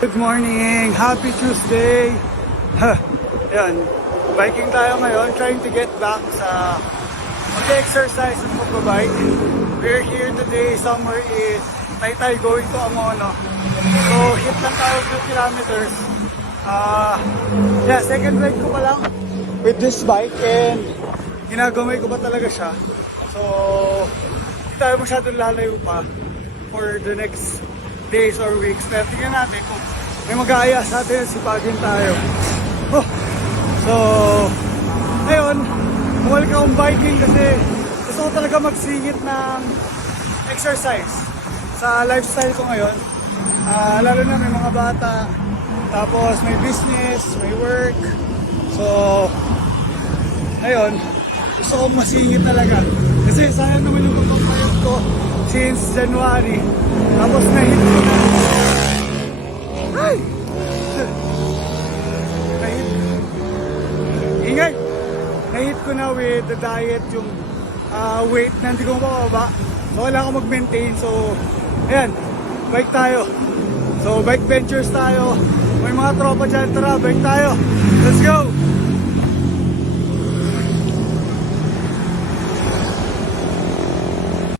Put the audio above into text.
Good morning! Happy Tuesday! Yan, biking tayo ngayon, trying to get back sa mag-exercise at magbabike. We're here today, somewhere in Taytay, going to Amono. So, hit lang tayo 2 kilometers. Second ride ko pa lang with this bike and ginagamay ko pa talaga siya. So, hindi tayo masyadong lalayo pa for the next days or weeks. Pero tingnan natin kung may mag-aaya sa atin, sipagin tayo. So, ngayon, bumalik akong biking kasi gusto ko talaga magsingit ng exercise sa lifestyle ko ngayon. Lalo na may mga bata, tapos may business, may work. So, ngayon, gusto ko masingit talaga. Kasi sayang naman yung pagpapayot ko since January. Tapos na-hit ko na. Ay! Ingay! Na-hit ko na with the diet, yung weight na hindi ko mababa. So, wala akong mag-maintain. So, ayan, bike tayo. So, bike ventures tayo. May mga tropa dyan, tara, bike tayo. Let's go!